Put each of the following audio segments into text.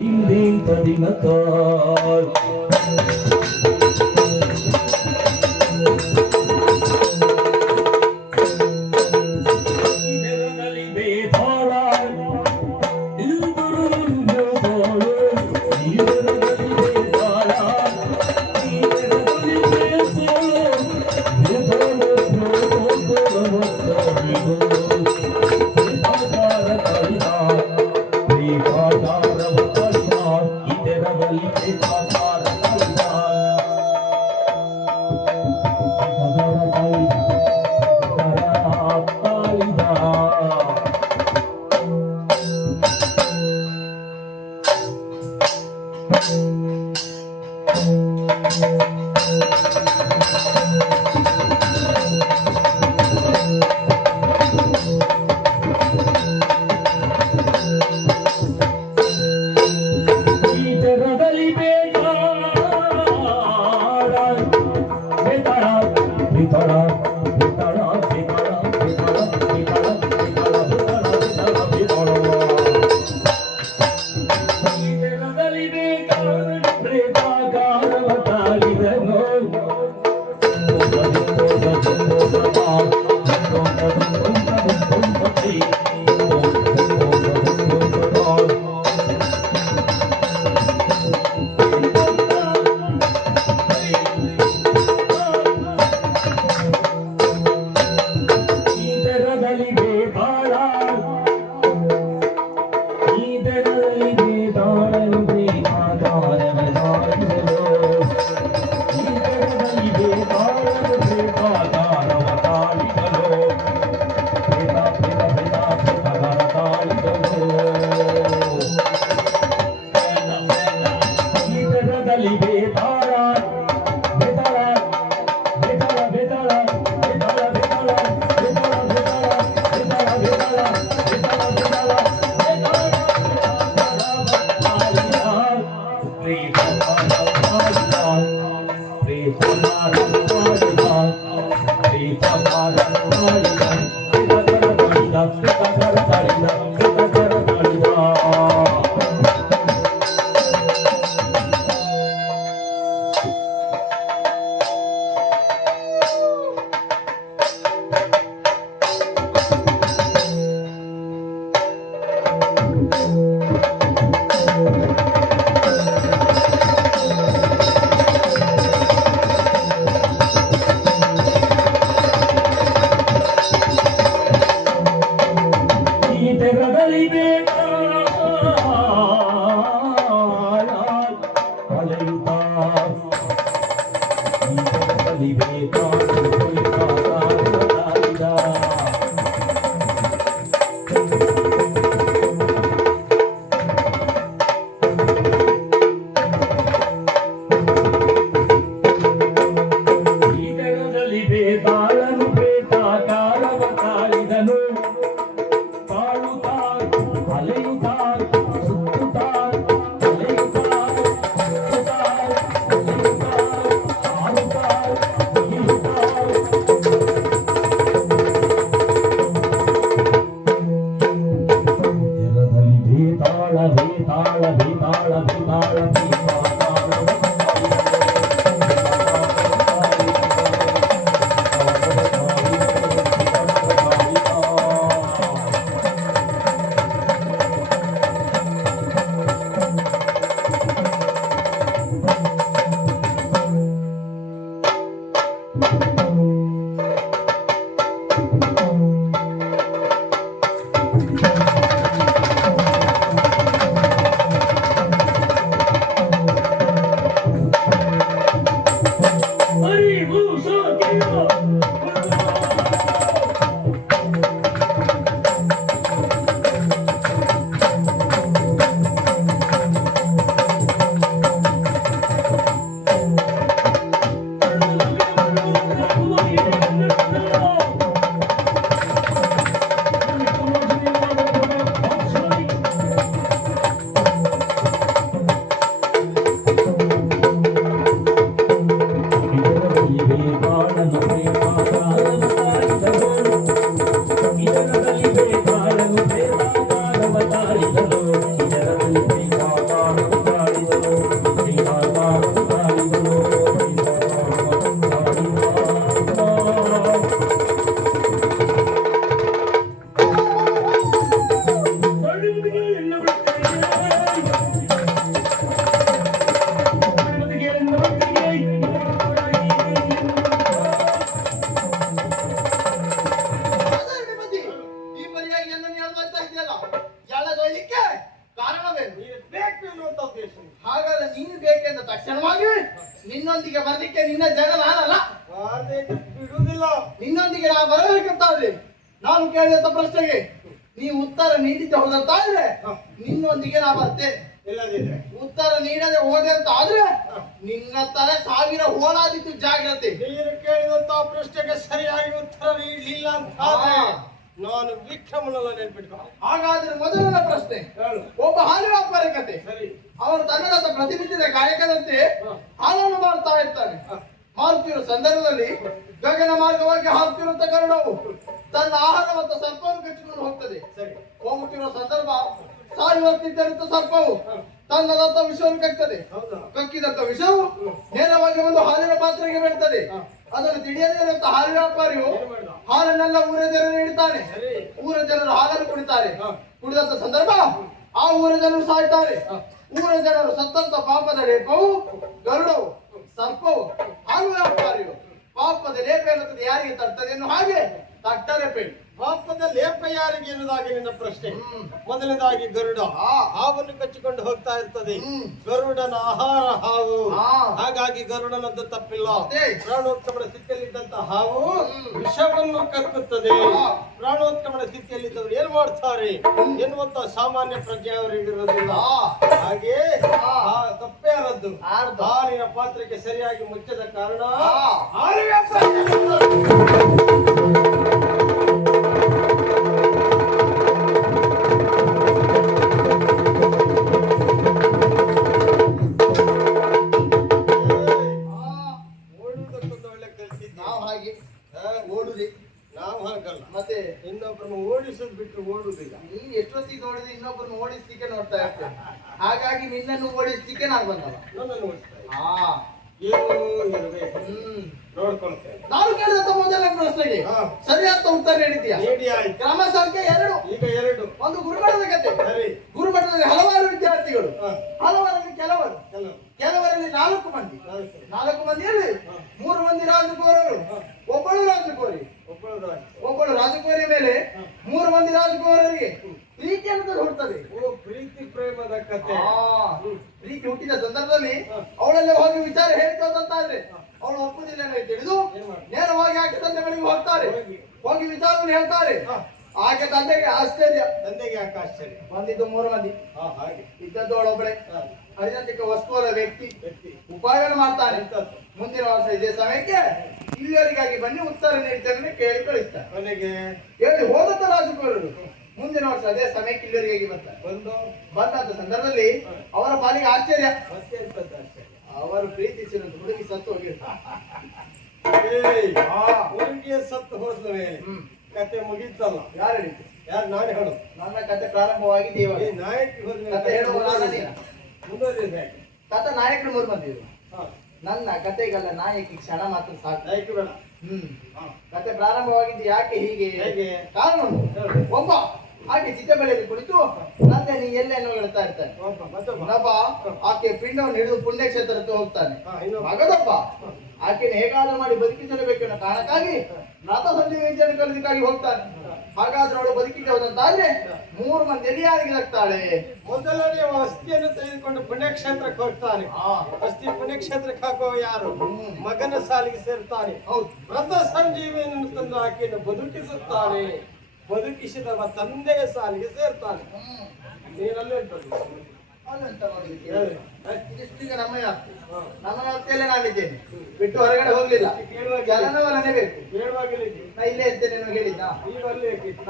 Ding ding da ಇರುವಂತ ಉದ್ದೇಶ. ಹಾಗಾದ್ರೆ ನೀನು ಬೇಕೆಂದ ತಕ್ಷಣವಾಗಿ ನಿನ್ನೊಂದಿಗೆ ಬರ್ಲಿಕ್ಕೆ ನಿನ್ನ ಜನ ನಾನಲ್ಲ, ಬಿಡುವುದಿಲ್ಲ. ನಿನ್ನೊಂದಿಗೆ ನಾ ಬರಬೇಕಂತಾದ್ರೆ ನಾನು ಕೇಳಿದಂತ ಪ್ರಶ್ನೆಗೆ ನೀವು ಉತ್ತರ ನೀಡಿದ್ದೆ ಹೋದಂತಾದ್ರೆ ನಿನ್ನೊಂದಿಗೆ ನಾ ಬರ್ತೇನೆ. ಇಲ್ಲದಿದ್ರೆ ಉತ್ತರ ನೀಡದೆ ಹೋದೆ ಅಂತ ಆದ್ರೆ ನಿನ್ನ ತಲೆ 1000 ಹೋಳಾದಿತ್ತು, ಜಾಗ್ರತೆ. ನೀನು ಕೇಳಿದಂತ ಪ್ರಶ್ನೆಗೆ ಸರಿಯಾಗಿ ಉತ್ತರ ನೀಡಲಿಲ್ಲ ಅಂತ ಆದ್ರೆ ನಾನು ವಿಕ್ರಮನಲ್ಲ, ನೆನ್ಪಿಟ್ಕೊ. ಹಾಗಾದ್ರೆ ಮೊದಲನ ಪ್ರಶ್ನೆ, ಹೇಳು. ಒಬ್ಬ ಹಾಲು ವ್ಯಾಪಾರಿ ಕತೆ. ಸರಿ. ಅವರು ತನ್ನದಂತ ಪ್ರತಿನಿಧಿಸಿದ ಗಾಯಕದಂತೆ ಹಾಲನ್ನು ಮಾರ್ತಾ ಇರ್ತಾನೆ. ಮಾರುತ್ತಿರುವ ಸಂದರ್ಭದಲ್ಲಿ ಗಗನ ಮಾರ್ಗವಾಗಿ ಹಾರುತ್ತಿರುವಂತ ಗರುಡವು ತನ್ನ ಆಹಾರ ಮತ್ತು ಸರ್ಪವನ್ನು ಕಚ್ಚಿಕೊಂಡು ಹೋಗ್ತದೆ. ಸರಿ. ಹೋಗುತ್ತಿರುವ ಸಂದರ್ಭ ಸಾಯುವಂತಿದ್ದಂತ ಸರ್ಪವು ತನ್ನದಂತ ವಿಷವನ್ನು ಕಕ್ತದೆ. ಹೌದಾ? ಕಕ್ಕಿದಂತ ವಿಷವು ನೇರವಾಗಿ ಒಂದು ಹಾಲಿನ ಪಾತ್ರೆಗೆ ಬೀಳ್ತದೆ. ಅದನ್ನು ತಿಳಿಯದೇ ಇರುವಂತ ಹಾಲು ವ್ಯಾಪಾರಿಯು ಹಾಲನ್ನೆಲ್ಲ ಊರ ಜನರು ನೀಡುತ್ತಾನೆ. ಊರ ಜನರು ಹಾಲನ್ನು ಕುಡಿತಾರೆ. ಕುಡಿದಂತ ಸಂದರ್ಭ ಆ ಊರ ಜನರು ಸಾಯ್ತಾರೆ. ಊರ ಜನರು ಸತ್ತಂತ ಪಾಪದ ಲೇಪವು ಗರುಡವು, ಸರ್ಪವು, ಹಾಲು ವ್ಯಾಪಾರಿಯು ಪಾಪದ ಲೇಪ ಎನ್ನುತ್ತದೆ ಯಾರಿಗೆ ತರ್ತದೆ ಎನ್ನುವ ಹಾಗೆ ತಟ್ಟರೆ ಪೇಳು. ಪಾಪದ ಲೇಪ ಯಾರಿಗೆ ಎನ್ನುವುದಾಗಿ ನಿನ್ನ ಪ್ರಶ್ನೆ. ಮೊದಲನೇದಾಗಿ ಗರುಡ ಹಾವನ್ನು ಕಚ್ಚಿಕೊಂಡು ಹೋಗ್ತಾ ಇರ್ತದೆ. ಗರುಡನ ಆಹಾರ ಹಾವು, ಹಾಗಾಗಿ ಗರುಡನದ್ದು ತಪ್ಪಿಲ್ಲ. ಪ್ರಾಣೋತ್ಕ್ರಮಣ ಸ್ಥಿತಿಯಲ್ಲಿದ್ದಂತ ಹಾವು ವಿಷವನ್ನು ಕಕ್ಕುತ್ತದೆ. ಪ್ರಾಣೋತ್ಕ್ರಮಣ ಸ್ಥಿತಿಯಲ್ಲಿದ್ದವರು ಏನ್ ಮಾಡ್ತಾರೆ ಎನ್ನುವಂತ ಸಾಮಾನ್ಯ ಪ್ರಜ್ಞೆ ಅವರು ಹಿಡಿರೋದಿಲ್ಲ. ಹಾಗೆ ತಪ್ಪೇ ಆದದ್ದು ಹಾಲಿನ ಪಾತ್ರಕ್ಕೆ ಸರಿಯಾಗಿ ಮುಚ್ಚದ ಕಾರಣ ಮತ್ತೆ ಇನ್ನೊಬ್ಬರನ್ನು ಓಡಿಸೋದು ಬಿಟ್ಟು ಓಡುದಿಲ್ಲ. ನೀನ್ ಎಷ್ಟೊತ್ತಿಗೆ ನೋಡಿದ್ರೆ ಇನ್ನೊಬ್ಬರನ್ನು ಓಡಿಸ್ಲಿಕ್ಕೆ ನೋಡ್ತಾ ಇರ್ತೇನೆ. ಹಾಗಾಗಿ ನಿನ್ನನ್ನು ಓಡಿಸ್ಲಿಕ್ಕೆ ನಾನು ಬಂದಲ್ಲ. ನನ್ನನ್ನು ಓಡಿಸ್ತಾ ನೋಡ್ಕೊಳ್ತೇನೆ. ನಾನು ಕೇಳಿದಂತ ಮೊದಲ ಪ್ರಶ್ನೆಗೆ ಸರಿಯಾದ ಉತ್ತರ ನೀಡಿದ್ಯಾ? ಕ್ರಮ ಸಂಖ್ಯೆ 2. ಈಗ 2. ಒಂದು ಗುರುಮಠದ ಕತೆ. ಗುರುಮಠದಲ್ಲಿ ಹಲವಾರು ವಿದ್ಯಾರ್ಥಿಗಳು, ಹಲವರಲ್ಲಿ ಕೆಲವರಲ್ಲಿ 4 ಮಂದಿ. 4 ಮಂದಿಯಲ್ಲಿ 3 ಮಂದಿ ರಾಜಕುಮಾರರು, ಒಬ್ಬಳು ರಾಜಕುಮಾರಿ. ಒಬ್ಬಳು ರಾಜಕುಮಾರಿಯ ಮೇಲೆ 3 ಮಂದಿ ರಾಜಕುಮಾರರಿಗೆ ಪ್ರೀತಿ ಅನ್ನೋದು ಹುಟ್ಟುತ್ತದೆ. ಪ್ರೀತಿ ಪ್ರೇಮದ ಕತೆ. ಪ್ರೀತಿ ಹುಟ್ಟಿದ ಸಂದರ್ಭದಲ್ಲಿ ಅವಳೆಲ್ಲ ಹೋಗಿ ವಿಚಾರ ಹೇಳ್ತದಂತಾದ್ರೆ ಅವಳು ಒಪ್ಪುದಿಲ್ಲ ಅಂತ ತಿಳಿದು ನೇರವಾಗಿ ಆಕೆ ತಂದೆ ಬಳಿಗೆ ಹೋಗ್ತಾರೆ. ಹೋಗಿ ವಿಚಾರವನ್ನು ಹೇಳ್ತಾರೆ. ಆಕೆ ತಂದೆಗೆ ಆಶ್ಚರ್ಯ. ತಂದೆಗೆ ಯಾಕೆ ಆಶ್ಚರ್ಯ? ಬಂದಿದ್ದು 3 ಮಂದಿ. ಇದ್ದದ್ದು ಅವಳೊಬ್ಬಳೆ ಅರಿದಂತಿಕ ವಸ್ತುವರ ವ್ಯಕ್ತಿ. ಉಪಾಯವನ್ನು ಮಾಡ್ತಾನೆ. ಮುಂದಿನ ವರ್ಷ ಇದೇ ಸಮಯಕ್ಕೆ ಇಲ್ಲಿವರೆಗಾಗಿ ಬನ್ನಿ ಉತ್ತರ ನೀಡ್ತೇನೆ ಕೇಳಿ ಕಳಿಸ್ತಾರೆ. ಕೊನೆಗೆ ಹೇಳಿ ಹೋದಂತ ರಾಜಕುಮಾರರು ಮುಂದಿನ ವರ್ಷ ಅದೇ ಸಮಯಕ್ಕೆ ಇಲ್ಲಿವರೆಗಾಗಿ ಬರ್ತಾರೆ. ಬಂದಂತ ಸಂದರ್ಭದಲ್ಲಿ ಅವರ ಪಾಲಿಗೆ ಆಶ್ಚರ್ಯ. ಅವರು ಪ್ರೀತಿಸಿದ ಹುಡುಗಿ ಸತ್ತು ಹೋಗಿರ್ತಾರೆ. ಹುಡುಗಿಯ ಸತ್ತು ಹೋದ ಮೇಲೆ ಕತೆ ಮುಗೀತಲ್ಲ. ಯಾರು ಹೇಳಿದ್ದು? ಯಾರು? ನಾನೇ ಹೇಳು. ನನ್ನ ಕತೆ ಪ್ರಾರಂಭವಾಗಿದ್ದೆ ಇವಾಗ. ನಾಯಕಿ ಕತೆ ಹೇಳುವ ಮುಂದುವರಿದೆ. ಕತೆ ನಾಯಕರು 3 ಮಂದಿ. ನನ್ನ ಕತೆಗೆಲ್ಲ ನಾಯಕಿ ಕ್ಷಣ ಮಾತ್ರ ಸಾಕು. ನಾಯಕಿ ಬೇಡ. ಕತೆ ಪ್ರಾರಂಭವಾಗಿದ್ದು ಯಾಕೆ ಹೀಗೆ? ಕಾರಣ ಒಬ್ಬ ಆಕೆ ಚಿತೆ ಬಳಿಯಲ್ಲಿ ಕುಳಿತು ನಂದೆ ನೀ ಎಲ್ಲೆನ್ನೋ ಹೇಳ್ತಾ ಇರ್ತಾನೆ. ಇನ್ನೊಬ್ಬ ಆಕೆ ಪಿಂಡವನ್ನು ಹಿಡಿದು ಪುಣ್ಯಕ್ಷೇತ್ರಕ್ಕೆ ಹೋಗ್ತಾನೆ. ಮಗದೊಬ್ಬ ಆಕೆಯನ್ನು ಹೇಗಾದ್ರೂ ಮಾಡಿ ಬದುಕಿಸಲೇಬೇಕೆನ್ನೋ ಕಾರಣಕ್ಕಾಗಿ ರಥ ಸಂಧಿಯನ್ನು ಕಲಿದಕ್ಕಾಗಿ ಹೋಗ್ತಾನೆ. ಹಾಗಾದ್ರೆ ಅವಳು ಬದುಕಿಗೆ ಹೋದಂತಾದ್ರೆ 3 ಮಂದಿ ಯಾರಿಗೆ ಆಗ್ತಾಳೆ? ಮೊದಲನೇ ಅಸ್ಥಿಯನ್ನು ತೆಗೆದುಕೊಂಡು ಪುಣ್ಯಕ್ಷೇತ್ರಕ್ಕೆ ಹೋಗ್ತಾನೆ. ಅಸ್ಥಿ ಪುಣ್ಯಕ್ಷೇತ್ರಕ್ಕೆ ಹಾಕುವ ಯಾರು? ಮಗನ ಸಾಲಿಗೆ ಸೇರ್ತಾನೆ. ರಥ ಸಂಜೀವಿಯನ್ನು ತಂದು ಆಕೆಯನ್ನು ಬದುಕಿಸುತ್ತಾನೆ. ಬದುಕಿಸಿದವ ತಂದೆಯ ಸಾಲಿಗೆ ಸೇರ್ತಾನೆ. ನೀನಲ್ಲೇ ಇದಿಷ್ಟೀಗ ನಮ್ಮ ವ್ಯಾಪ್ತಿಯಲ್ಲೇ ನಾನಿದ್ದೇನೆ. ಬಿಟ್ಟು ಹೊರಗಡೆ ಹೋಗ್ಲಿಲ್ಲ. ಚಲನವಲನೆ ಬೇಕು. ನಾ ಇಲ್ಲೇ ಇದ್ದೇನೆ ಹೇಳಿದ್ದ.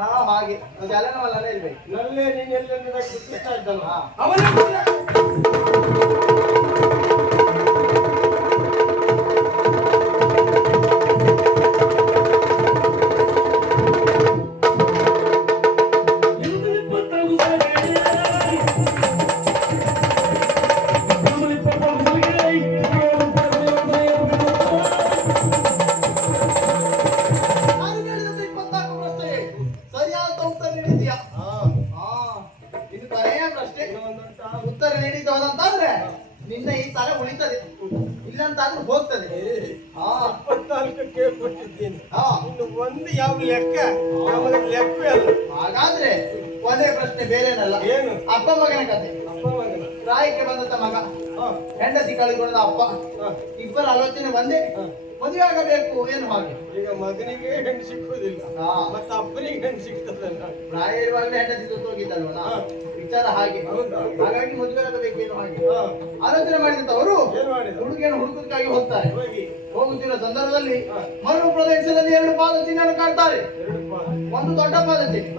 ನಾವು ಹಾಗೆ ಚಲನವಲನೆ ಇರ್ಬೇಕು. ನಲ್ಲೇ ನೀನು ಎಲ್ಲೆಲ್ಲ ಗುರುತಿಸ್ತಾ ಇದ್ದಲ್ಲ. ಉತ್ತರ ನೀಡಿದ್ದು ಹೋದಂತಾದ್ರೆ ನಿನ್ನ ಈ ತಲೆ ಉಳಿತದೆ, ಇಲ್ಲಂತಾದ್ರೂ ಹೋಗ್ತದೆ. 24ಕ್ಕೆ ಕೊಟ್ಟಿದ್ದೀನಿ. ಇನ್ನು ಒಂದು ಯಾವ ಲೆಕ್ಕ ಲೆಕ್ಕವೇ ಅಲ್ಲ. ಹಾಗಾದ್ರೆ ಕೊನೆ ಪ್ರಶ್ನೆ ಬೇರೆನಲ್ಲ. ಏನು? ಅಪ್ಪ ಮಗನ ಕತೆ. ಅಪ್ಪ ಮಗನ ಪ್ರಾಯಕ್ಕೆ ಬಂದಂತ ಮಗ, ಹೆಂಡತಿ ಕಳೆದುಕೊಂಡ ಅಪ್ಪ, ಇಬ್ಬರ ಆಲೋಚನೆ ಒಂದೇ, ಮದುವೆ ಆಗಬೇಕು ಏನು ಹಾಗೆ. ಈಗ ಮಗನಿಗೆ ಹೆಣ್ಣು ಸಿಕ್ಕುವುದಿಲ್ಲ, ಮತ್ತೆ ಅಪ್ಪನಿಗೆ ಹೆಣ್ಣು ಸಿಗ್ತದಲ್ಲ. ಪ್ರಾಯ ಇರುವಾಗಲೇ ಹೆಂಡತಿ ಹೋಗಿದ್ದಲ್ವಲ್ಲ, ವಿಚಾರ ಹಾಗೆ. ಹಾಗಾಗಿ ಮದುವೆ ಆಗಬೇಕು ಏನು ಹಾಗೆ ಆಲೋಚನೆ ಮಾಡಿದಂತವರು ಹುಡುಗಿಯನ್ನು ಹುಡುಕುದಕ್ಕಾಗಿ ಹೋಗ್ತಾರೆ. ಹೋಗುತ್ತಿರುವ ಸಂದರ್ಭದಲ್ಲಿ ಮರು ಪ್ರದೇಶದಲ್ಲಿ 2 ಪಾದ ಚಿಹ್ನೆಯನ್ನು ಕಾಡ್ತಾರೆ. ಒಂದು ದೊಡ್ಡ ಪಾದ ಚಿಹ್ನೆ,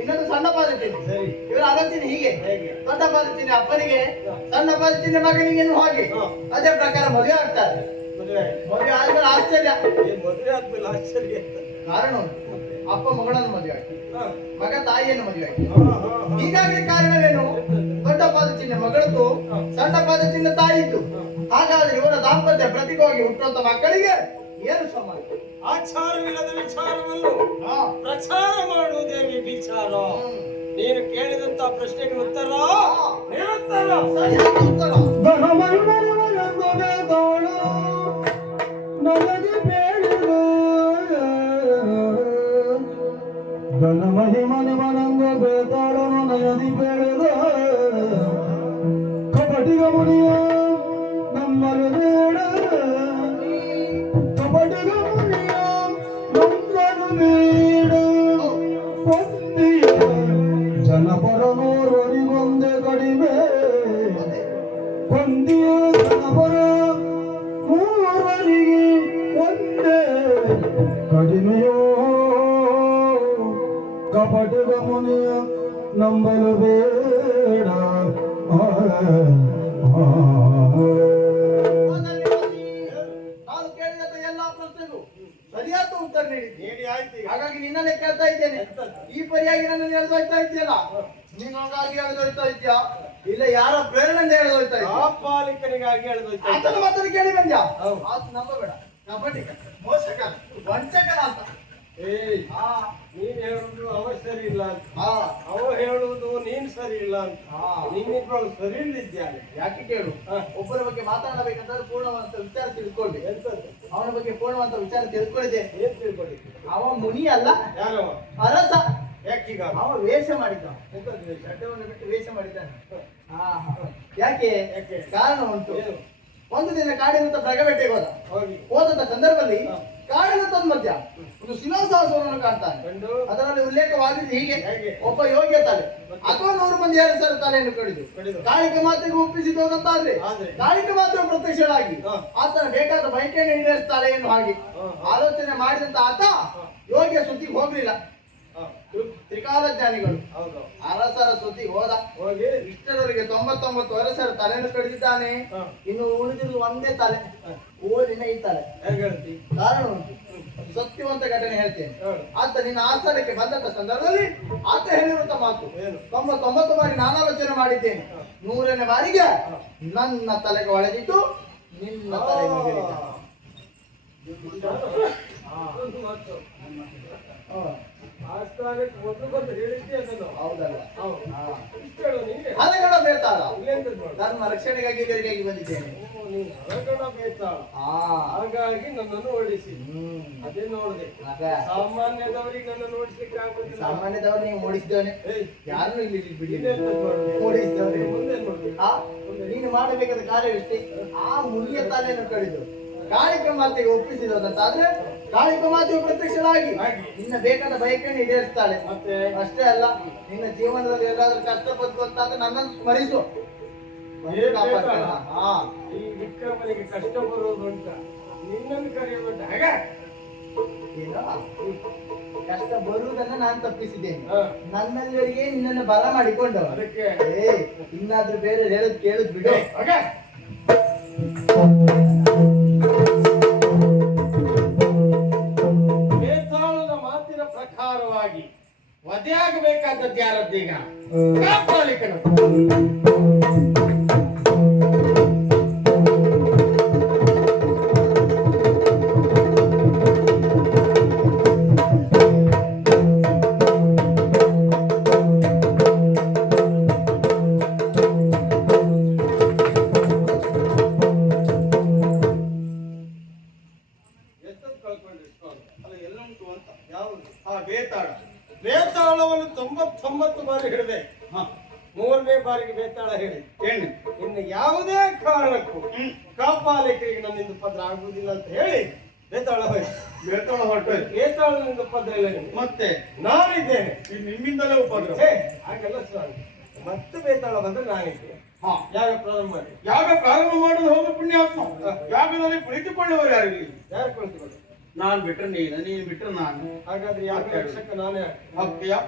ಇನ್ನೊಂದು ಸಣ್ಣ ಪಾದ ಚಿಹ್ನೆ. ಇವರ ಆಲೋಚನೆ ಹೀಗೆ, ದೊಡ್ಡ ಪಾದ ಚಿಹ್ನೆ ಅಪ್ಪನಿಗೆ, ಸಣ್ಣ ಪಾದ ಚಿಹ್ನೆ ಮಗನಿಗೆ ಹಾಗೆ. ಅದೇ ಪ್ರಕಾರ ಮದುವೆ ಆಗ್ತಾರೆ. ಮದುವೆ ಆದ್ಮೇಲೆ ಆಶ್ಚರ್ಯ, ಮದುವೆ ಆದ್ಮೇಲೆ ಆಶ್ಚರ್ಯ ಕಾರಣ ಉಂಟು. ಅಪ್ಪ ಮಗಳನ್ನು ಮದುವೆ ಆಗಿ, ಮಗ ತಾಯಿಯನ್ನು ಮದುವೆ ಆಗಿ. ಹೀಗಾಗಿ ಕಾರಣವೇನು? ದೊಡ್ಡ ಪಾದ ಚಿಹ್ನೆ ಮಗಳದ್ದು, ಸಣ್ಣ ಪಾದ ಚಿಹ್ನೆ ತಾಯಿದ್ದು. ಹಾಗಾದ್ರೆ ಇವರ ದಾಂಪತ್ಯ ಪ್ರತಿಗೋಗಿ ಹುಟ್ಟುವಂತ ಮಕ್ಕಳಿಗೆ ಏನು ಸಮಾನ? ಆಚಾರವಿಲ್ಲದ ವಿಚಾರವನ್ನು ಪ್ರಚಾರ ಮಾಡುವುದೇವಿ ವಿಚಾರ. ನೀನು ಕೇಳಿದಂತ ಪ್ರಶ್ನೆಗೆ ಉತ್ತರ ಸರಿಯಾದ ಉತ್ತರ. ಘನ ಮಹಿಮನೆ ಮನಂಗ ಬೇತಾಳನು ನಯದಿ ಬೇಡ ಕಪಟಿಗ ಮುನಿಯ ನಮ್ಮಲು ಬೇಡ, ಕಪಟಿಗ ಮುನಿಯ ನಮ್ಮಲು ಬೇಡ. ಕೊಂದಿಯ ಜನಪರನೋರರಿಗೊಂದೆ ಕಡಿಮೆ, ಕೊಂದಿಯ ಜನಪರ ಮೂವರಿಗೆ ಒಂದೇ ಕಡಿಮೆಯೋ. ಕಪಟಿಗ ಮುನಿಯ ನಂಬಲು ಬೇಡ. ನಾನು ಕೇಳಿದಂತ ಎಲ್ಲಾ ಪ್ರಶ್ನೆಗೂ ಸರಿಯಾದ ಉತ್ತರ ನೀಡಿ ಆಯ್ತು. ಹಾಗಾಗಿ ನಿನ್ನನ್ನೇ ಕೇಳ್ತಾ ಇದ್ದೇನೆ. ಈ ಪರಿಯಾಗಿ ನನ್ನನ್ನು ಎಳೆದೊಯ್ತಾ ಇದೆಯಲ್ಲ, ನಿನಗಾಗಿ ಎಳೆದೊಯ್ತಾ ಇದೆಯಾ ಇಲ್ಲ ಯಾರ ಪ್ರೇರಣೆಯಿಂದ ಎಳೆದೊಯ್ತಾ ಇದೆಯಾ? ಪಾಲಿಕನಿಗಾಗಿ ಎಳೆದೊಯ್ತಾ ಆತನ ಮಾತನ್ನು ಕೇಳಿ ಬಂದ್ಯಾ? ಆತ ನಂಬಬೇಡ, ಕಪಟಿಗ, ಮೋಸಕ, ವಂಚಕನ ಅಂತ. ನೀನ್ ಹೇಳುದು ಅವ ಸರಿ ಇಲ್ಲ ಅಂತ, ಅವ ಹೇಳುವುದು ನೀನ್ ಸರಿ ಇಲ್ಲ ಅಂತ. ನಿನ್ನಿಬ್ಬರು ಸರಿ ಇಲ್ಲಿದ್ದಾನೆ. ಯಾಕೆ ಕೇಳು? ಒಬ್ಬರ ಬಗ್ಗೆ ಮಾತಾಡಬೇಕಂದ್ರೆ ಪೂರ್ಣವಂತ ವಿಚಾರ ತಿಳ್ಕೊಳ್ಳಿ. ಅವನ ಬಗ್ಗೆ ಪೂರ್ಣವಂತ ವಿಚಾರ ತಿಳ್ಕೊಳ್ಳಿದೆ. ಏನ್ ತಿಳ್ಕೊಳ್ಳಿ? ಅವ ಮುನಿ ಅಲ್ಲ, ಯಾರವ? ಅರಸ. ಯಾಕೀಗ ಅವ ವೇಷ ಮಾಡಿದ್ದ, ಎಂತದ್ದು ವೇಷ? ಚಟ್ಟವನ್ನು ಬಿಟ್ಟು ವೇಷ ಮಾಡಿದ್ದಾನೆ. ಯಾಕೆ? ಕಾರಣ ಉಂಟು. ಒಂದು ದಿನ ಕಾಡಿನ ಪ್ರಗಬೇಟೆಗೆ ಹೋದಂತ ಸಂದರ್ಭದಲ್ಲಿ ಕಾಡಿನ ತನ್ಮಧ್ಯ ಒಂದು ಶಿಲಾಶಾಸನವನ್ನು ಕಾಣ್ತಾನೆ. ಅದರಲ್ಲಿ ಉಲ್ಲೇಖವಾಗಿದ್ದು ಹೀಗೆ: ಒಬ್ಬ ಯೋಗ್ಯ ತಲೆ ಅಥವಾ 100 ಮಂದಿ ಅರಸರ ತಲೆಯನ್ನು ಕಡಿದು ಕಾಳಿಕ ಮಾತಿಗೆ ಒಪ್ಪಿಸಿದ್ದು ಹೋದಂತಾದ್ರೆ ಕಾಳಿಕ ಮಾತ್ರ ಪ್ರತ್ಯಕ್ಷಳಾಗಿ ಆತನ ಬೇಕಾದ ಬಯಕೆಯನ್ನು ಈಡೇರಿಸ್ತಾಳೆ ಎನ್ನುವ ಹಾಗೆ ಆಲೋಚನೆ ಮಾಡಿದಂತ ಆತ ಯೋಗ್ಯ ಸುದ್ದಿಗೆ ಹೋಗ್ಲಿಲ್ಲ. ತ್ರಿಕಾಲಜ್ಞಾನಿಗಳು ಅರಸರ ಸುದ್ದಿಗೆ ಹೋಗಿ ಇಷ್ಟರವರೆಗೆ 99 ಅರಸರ ತಲೆಯನ್ನು ಕಡಿದಿದ್ದಾನೆ. ಇನ್ನು ಉಳಿದಿರುವುದು ಒಂದೇ ತಲೆ, ಓದಿನ ಈ ತಲೆ. ಕಾರಣ ಉಂಟು, ಸತ್ಯವಂತ ಘಟನೆ ಹೇಳ್ತೇನೆ. ಆತ ನಿನ್ನ ಆಸ್ಥಾನಕ್ಕೆ ಬಂದಂತ ಸಂದರ್ಭದಲ್ಲಿ ಆತ ಹೇಳಿರುವಂತ ಮಾತು 99 ಬಾರಿ ನಾನು ಆಲೋಚನೆ ಮಾಡಿದ್ದೇನೆ, 100ನೇ ಬಾರಿಗೆ ನನ್ನ ತಲೆಗೆ ಒಳಗಿಟ್ಟು ನಿನ್ನ ತಲೆಗೆ ಹಲಗಡ ಬೇತಾಳ ಧರ್ಮ ರಕ್ಷಣೆಗಾಗಿ ಇವರಿಗಾಗಿ ಬಂದಿದ್ದೇನೆ. ಹಾಗಾಗಿ ನನ್ನನ್ನು ಓಡಿಸಿ ಅದೇ ನೋಡಿದೆ. ಸಾಮಾನ್ಯದವರಿಗೆ ನನ್ನನ್ನು ಓಡಿಸ್ಲಿಕ್ಕೆ ಆಗುದಿಲ್ಲ. ಸಾಮಾನ್ಯದವರು ನೀವು ಓಡಿಸಿದವನೇ, ಯಾರನ್ನು ಇಲ್ಲಿ ಬಿಡಿ ಓಡಿಸಿದವನೇ. ನೀನು ಮಾಡಬೇಕಾದ ಕಾರ್ಯವಿಷ್ಟೇ. ಆ ಮುನಿಯ ತಲೆಯನ್ನು ಕಡಿದು ಕಾಳಿಕ ಮಾತೆಗೆ ಒಪ್ಪಿಸಿದಂತಾದ್ರೆ ಕಾಳಿಕ ಮಾತೆಯು ಪ್ರತ್ಯಕ್ಷರಾಗಿ ನಿನ್ನ ಬೇಕಾದ ಬಯಕೆಯನ್ನು ಈಡೇರಿಸ್ತಾಳೆ. ಮತ್ತೆ ಅಷ್ಟೇ ಅಲ್ಲ, ನಿನ್ನ ಜೀವನದಲ್ಲಿ ಎಲ್ಲಾದ್ರೂ ಕಷ್ಟ ಪಡುವಂತಾದ್ರೆ ನನ್ನನ್ನು ಸ್ಮರಿಸು. ಈ ವಿಕ್ರಮನಿಗೆ ಕಷ್ಟ ಬರುವುದು ಅಂತ ನಿನ್ನನ್ನು ಕರೆಯುವುದುಂಟ. ಹಾಗೆ ಕಷ್ಟ ಬರುವುದನ್ನ ನಾನು ತಪ್ಪಿಸಿದ್ದೇನೆ, ನನ್ನಲ್ಲಿವರೆಗೆ ನಿನ್ನನ್ನು ಬಲ ಮಾಡಿಕೊಂಡು. ಅದಕ್ಕೆ ಇನ್ನಾದ್ರೂ ಬೇರೆ ಹೇಳೋದು ಕೇಳುದು ಬಿಡು. ಬೇತಾಳದ ಮಾತಿನ ಪ್ರಕಾರವಾಗಿ ವಧೆಯಾಗಬೇಕಾದದ್ದು ಯಾರದ್ದೀಗ? ಕಾಪಾಲಿಕನು. ಬೇತಾಳವನ್ನು 99 ಬಾರಿ ಹಿಡಿದೆ, 3ನೇ ಬಾರಿಗೆ ಬೇತಾಳ ಹೇಳಿ ಇನ್ನು ಯಾವುದೇ ಕಾರಣಕ್ಕೂ ಕಾಪಾಲಿಕರಿಗೆ ನನ್ನಿಂದ ಉಪದ್ರ ಆಗುವುದಿಲ್ಲ ಅಂತ ಹೇಳಿ ಬೇತಾಳ ಹೋಯ್ತು. ಬೇತಾಳ ಹೊರಟೋಯ್ತು. ಬೇತಾಳನಿಂದ ಉಪದ್ರ ಇಲ್ಲ ನಿಮ್ಗೆ. ಮತ್ತೆ ನಾನಿದ್ದೇನೆ. ಇದು ನಿಮ್ಮಿಂದಲೇ ಉಪದ್ರ. ಹಾಗೆಲ್ಲ ಸ್ವಾಮಿ. ಮತ್ತೆ ಬೇತಾಳ ಬಂದ್ರೆ ನಾನಿದ್ದೇನೆ. ಯಾಗ ಪ್ರಾರಂಭ ಮಾಡಿ. ಯಾಗ ಪ್ರಾರಂಭ ಮಾಡುದು ಹೋದ ಪುಣ್ಯಾತ್ಮ. ಯಾಗದಲ್ಲಿ ಕುಳಿತುಕೊಳ್ಳುವರು ಯಾರಿಲ್ಲ. ಯಾರು ಕುಳಿತುಕೊಳ್ಳಿ? ನಾನ್ ಬಿಟ್ರೆ ನೀನು ಬಿಟ್ರೆ ನಾನು. ಹಾಗಾದ್ರೆ ಯಾಗ ರಕ್ಷಕ ನಾನೇ ಆಗ್ತೀಯಾ?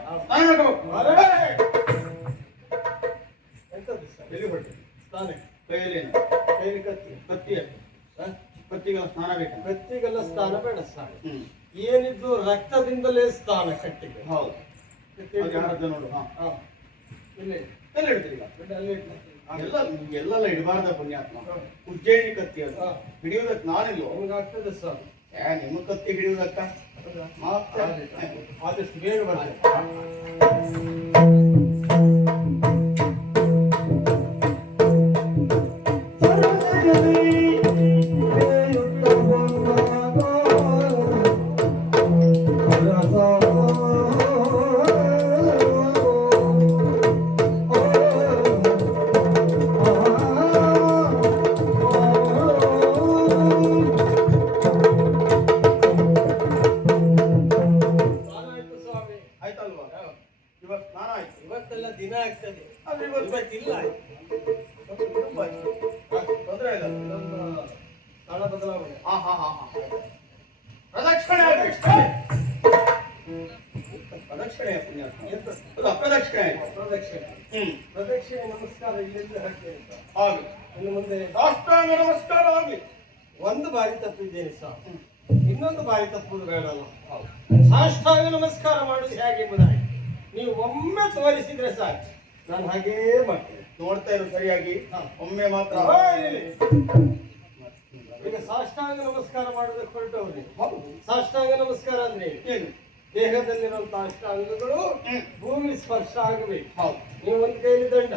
ಎಂತದ್ದು ಸರ್? ಎಲ್ಲಿ ಹೊರಟೆ? ಸ್ನಾನ. ಕೈಯಲ್ಲೇನು? ಕೈಲಿ ಕತ್ತಿ. ಕತ್ತಿಯ ಕತ್ತಿಗೆಲ್ಲ ಸ್ನಾನ ಬೇಕು. ಕತ್ತಿಗೆಲ್ಲ ಸ್ನಾನ ಬೇಡ ಸರ್. ಏನಿದ್ದು ರಕ್ತದಿಂದಲೇ ಸ್ನಾನ ಕಟ್ಟಿಗೆ. ಹೌದು. ನೋಡು. ಇಲ್ಲೇ ಎಲ್ಲಿ ಇಡ್ತೀರಿ ಈಗ? ಅಲ್ಲಿ ಎಲ್ಲೆಲ್ಲ ಇಡಬಾರ್ದ ಪುಣ್ಯಾತ್ಮ. ಉಜ್ಜಯಿನಿ ಕತ್ತಿ ಅದು ಹಿಡಿಯುವುದಕ್ಕೆ ನಾನಿಲ್ಲ. ನಿಮ್ಗೆ ಆಗ್ತದೆ ಸರ್. ನಿಮ್ಮ ಕತ್ತಿ ಹಿಡಿಯುವುದಕ್ಕ ಆದಷ್ಟು ಬೇಗ ಬರ್ತದೆ. ಇವತ್ತೆಲ್ಲ ದಿನ ಆಗ್ತದೆ. ಇವತ್ತಿಲ್ಲ. ತೊಂದರೆ ಇಲ್ಲ. ಸ್ಥಳ ಬದಲಾವಣೆ. ಪ್ರದಕ್ಷಿಣೆ ಪ್ರದಕ್ಷಿಣೆ ಪುಣ್ಯಾತ್ಮ. ಅಪ್ರದಕ್ಷಿಣೆ. ಪ್ರದಕ್ಷಿಣೆ. ಪ್ರದಕ್ಷಿಣೆ ನಮಸ್ಕಾರ ಇಲ್ಲಿಂದ ಹಾಕ್ತೇನೆ ಸರ್. ಹಾಗೆ ಇನ್ನು ಮುಂದೆ ಸಾಷ್ಟಾಂಗ ನಮಸ್ಕಾರ ಆಗಲಿ. ಒಂದು ಬಾರಿ ತಪ್ಪಿದ್ದೇನೆ ಸರ್. ಇನ್ನೊಂದು ಬಾರಿ ತಪ್ಪುವುದು ಬೇಡಲ್ಲ. ಸಾಷ್ಟಾಂಗ ನಮಸ್ಕಾರ ಮಾಡುದು ಹೇಗೆ ಎಂಬುದಾಗಿ ನೀವು ಒಮ್ಮೆ ತೋರಿಸಿದ್ರೆ ಸಾಕು, ನಾನು ಹಾಗೇ ಮಾಡ್ತೇನೆ. ನೋಡ್ತಾ ಇರು ಸರಿಯಾಗಿ. ಒಮ್ಮೆ ಮಾತ್ರ. ಈಗ ಸಾಷ್ಟಾಂಗ ನಮಸ್ಕಾರ ಮಾಡೋದಕ್ಕೆ ಹೊರಟವ್ರಿ. ಸಾಷ್ಟಾಂಗ ನಮಸ್ಕಾರ ಅಂದ್ರೆ ಏನು? ದೇಹದಲ್ಲಿರುವಂತಹ ಅಷ್ಟಾಂಗಗಳು ಭೂಮಿ ಸ್ಪರ್ಶ ಆಗಬೇಕು. ನೀವು ಒಂದು ಕೈಲಿ ದಂಡ,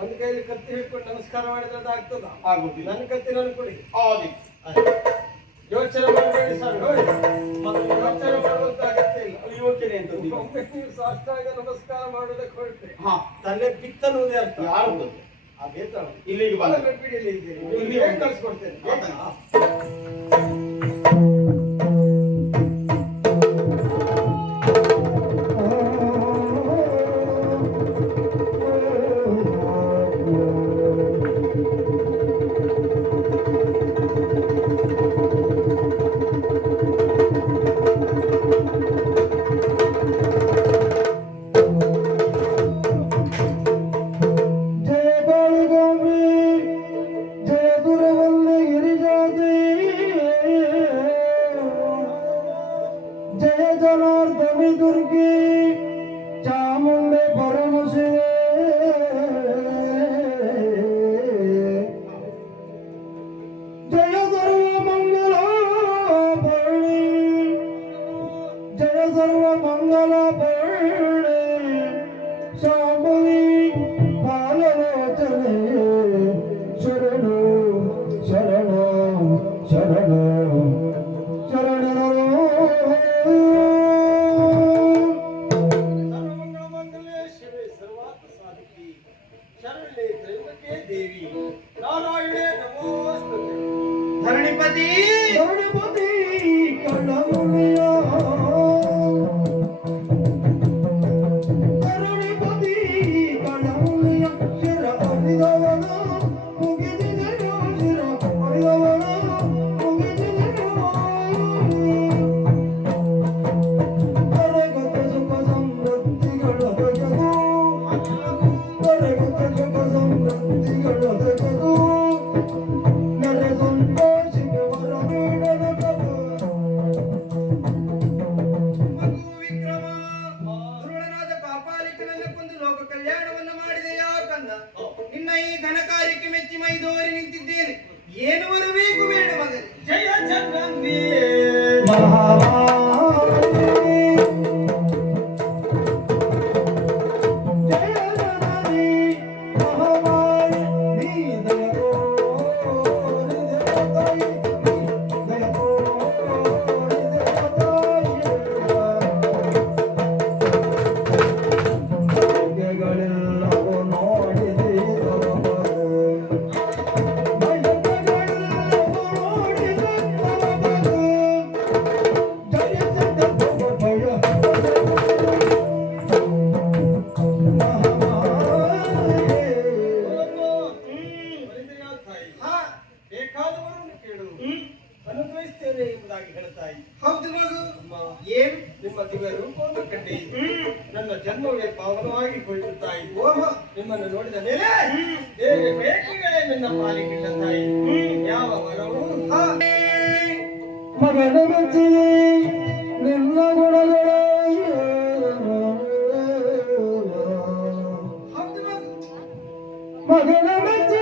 ಒಂದು ಕೈಲಿ ಕತ್ತಿ ಹಿಡ್ಕೊಂಡು ನಮಸ್ಕಾರ ಮಾಡಿದ್ರೆ ಅದು ಆಗ್ತದ? ಆಗುದಿಲ್ಲ. ನನ್ನ ಕತ್ತಿ ನನ್ ಕೊಡಿ. ಯೋಚನೆ ಮಾಡಬೇಡಿ ಸರ್. ಯೋಚನೆ ಮಾಡುವಂತ ಅಗತ್ಯ ಇಲ್ಲ. ಯೋಚನೆ ಅಂತ ಒಮ್ಮೆ ನೀವು ಸಾಷ್ಟಾಂಗ ನಮಸ್ಕಾರ ಮಾಡೋದಕ್ಕೆ ಹೊರಟ್ರೆ ತಲೆ ಬಿತ್ತನ್ನುವುದೇ ಅರ್ಥ. ಯಾರು ಆ ಬೇತಾಳ ಇಲ್ಲಿಗೆ ಬಿಡಿಯಲ್ಲಿ ಇದ್ದೀರಿ. ಕಳ್ಸಿಕೊಡ್ತೇನೆ. दुर्गे चामुंडे परमशिवे जय सर्व मंगला भरणी, जय सर्व मंगला भरणी शांभवी बाललोचने शरणो शरणो शरणो शरणो धरणिपति धरणिपति कणमुनिया धरणिपति कणमुनिया शिर अभिदवನ ಮುಗಿದಿದೆಯೋ ಶಿರ ಅಭಿದವನ ಮುಗಿದಿದೆಯೋ ಕರಗತ ಸುಖ ಸಮೃದ್ಧಿಗಳ ಜಗವು ಕರಗತ ಸುಖ ಸಮೃದ್ಧಿಗಳ ಜಗವು ನಿನ್ನ ಈ ಘನ ಕಾರ್ಯಕ್ಕೆ ಮೆಚ್ಚಿ ಮೈದೋರಿ ನಿಂತಿದ್ದೇನೆ. ಏನು ಬರಬೇಕು ಬೇಡ ಮಗನೇ. ಜಯ ಚಂದ್ರನ್ನೇ ಎಂಬುದಾಗಿ ಹೇಳ್ತಾ ಇದ್ದೆ. ಹೌದು ಮಗು. ಅಮ್ಮ, ಏನು? ನಿಮ್ಮ ದಿವ್ಯ ರೂಪವನ್ನು ಕಂಡೆ ನನ್ನ ಜನ್ಮವೇ ಪಾವನವಾಗಿ ಹೋಯಿತು ತಾಯಿ. ಓಹೋ. ನಿಮ್ಮನ್ನು ನೋಡಿದ ಮೇಲೆ ಬೇರೆ ಬೇಕೆಗಳೇ ನನ್ನ ಪಾಲಿಗಿಲ್ಲ ತಾಯಿ. ಯಾವ ವರವು ಮಗನ ಮೆಚ್ಚಿ ನಿನ್ನ ಗುಣಗಳ ಹೌದು ಮಗು. ಮಗನ ಮೆಚ್ಚಿ